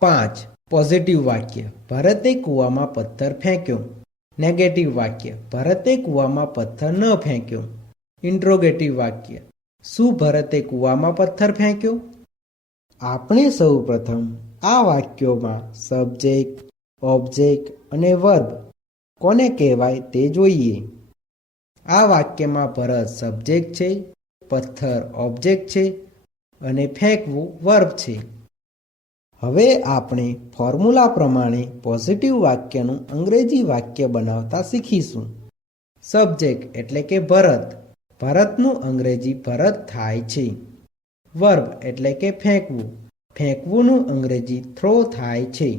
5. Positive વાક્ય, ભરતે કૂવામાં પથ્થર ફેંક્યો. નેગેટિવ વાક્ય, ભરતે કૂવામાં પથ્થર ન ફેંક્યો. ઇન્ટ્રોગેટિવ વાક્ય, શું ભરતે કૂવામાં પથ્થર ફેંક્યો? આપણે સૌ પ્રથમ આ વાક્યોમાં સબ્જેક્ટ, ઓબ્જેક્ટ અને વર્બ કોને કહેવાય તે જોઈએ. આ વાક્યમાં ભરત સબ્જેક્ટ છે, પથ્થર ઓબ્જેક્ટ છે અને ફેંકવું વર્બ છે. હવે આપણે ફોર્મ્યુલા પ્રમાણે પોઝિટિવ વાક્યનું અંગ્રેજી વાક્ય બનાવતા શીખીશું. સબ્જેક્ટ એટલે કે ભરત, ભરતનું અંગ્રેજી ભરત થાય છે. વર્બ એટલે કે ફેંકવું, ફેંકવુંનું અંગ્રેજી થ્રો થાય છે.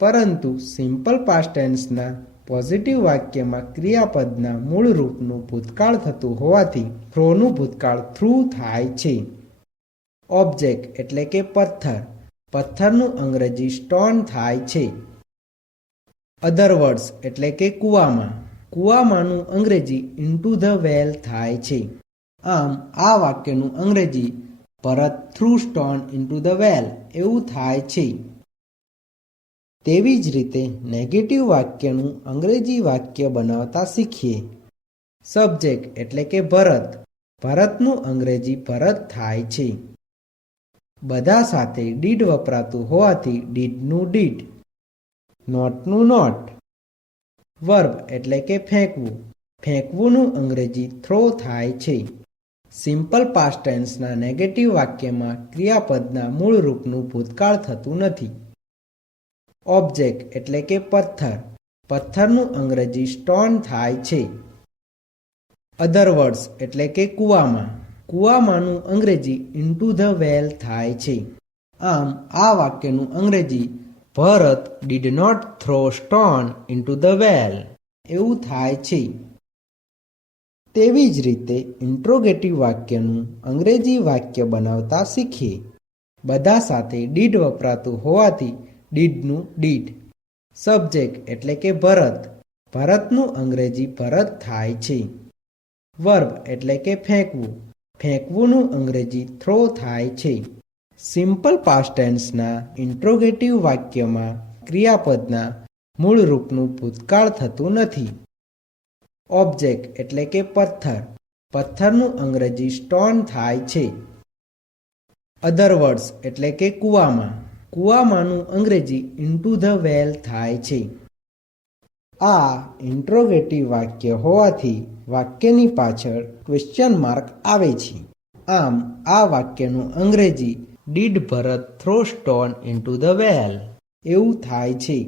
પરંતુ સિમ્પલ પાસ્ટ ટેન્સના પોઝિટિવ વાક્યમાં ક્રિયાપદના મૂળ રૂપનું ભૂતકાળ થતું હોવાથી થ્રોનું ભૂતકાળ થ્રુ થાય છે. ઓબ્જેક્ટ એટલે કે પથ્થર, પથ્થરનું અંગ્રેજી સ્ટોન થાય છે. અધર વર્ડ્સ એટલે કે કૂવામાં, કૂવામાંનું અંગ્રેજી ઇન્ટુ ધ વેલ થાય છે. આમ આ વાક્યનું અંગ્રેજી Bharat threw stone into the well એવું થાય છે. તેવી જ રીતે નેગેટિવ વાક્યનું અંગ્રેજી વાક્ય બનાવતા શીખીએ. સબ્જેક્ટ એટલે કે ભરત, ભરતનું અંગ્રેજી ભરત થાય છે. બધા સાથે ડીડ વપરાતું હોવાથી ડીડનું ડીડ, નોટનું નોટ. વર્બ એટલે કે ફેંકવું, ફેંકવુંનું અંગ્રેજી થ્રો થાય છે. સિમ્પલ પાસ્ટ ટેન્સના નેગેટિવ વાક્યમાં ક્રિયાપદના મૂળ રૂપનું ભૂતકાળ થતું નથી. ઓબ્જેક્ટ એટલે કે પથ્થર, પથ્થરનું અંગ્રેજી સ્ટોન થાય છે. અધર વર્ડ્સ એટલે કે કૂવામાં, કૂવામાંનું અંગ્રેજી ઇન્ટુ ધ વેલ થાય છે. આમ આ વાક્યનું અંગ્રેજી Bharat did not throw stone into the well એવું થાય છે. તેવી જ રીતે ઇન્ટ્રોગેટિવ વાક્યનું અંગ્રેજી વાક્ય બનાવતા શીખીએ. બધા સાથે ડીડ વપરાતું હોવાથી ડીડનું ડીડ. સબ્જેક્ટ એટલે કે ભરત, ભરતનું અંગ્રેજી ભરત થાય છે. વર્બ એટલે કે ફેંકવું, ફેંકવુંનું અંગ્રેજી થ્રો થાય છે. સિમ્પલ પાસ્ટ ટેન્સના ઇન્ટ્રોગેટિવ વાક્યમાં ક્રિયાપદના મૂળ રૂપનું ભૂતકાળ થતું નથી. ઓબ્જેક્ટ એટલે કે પથ્થર, પથ્થરનું અંગ્રેજી સ્ટોન થાય છે. અધર વર્ડ્સ એટલે કે કૂવામાં, કૂવામાંનું અંગ્રેજી ઇન્ટુ ધ વેલ થાય છે. આ ઇન્ટ્રોગેટિવ વાક્ય હોવાથી વાક્યની પાછળ ક્વેશ્ચન માર્ક આવે છે. આમ આ વાક્યનું અંગ્રેજી did Bharat throw stone into the well એવું થાય છે.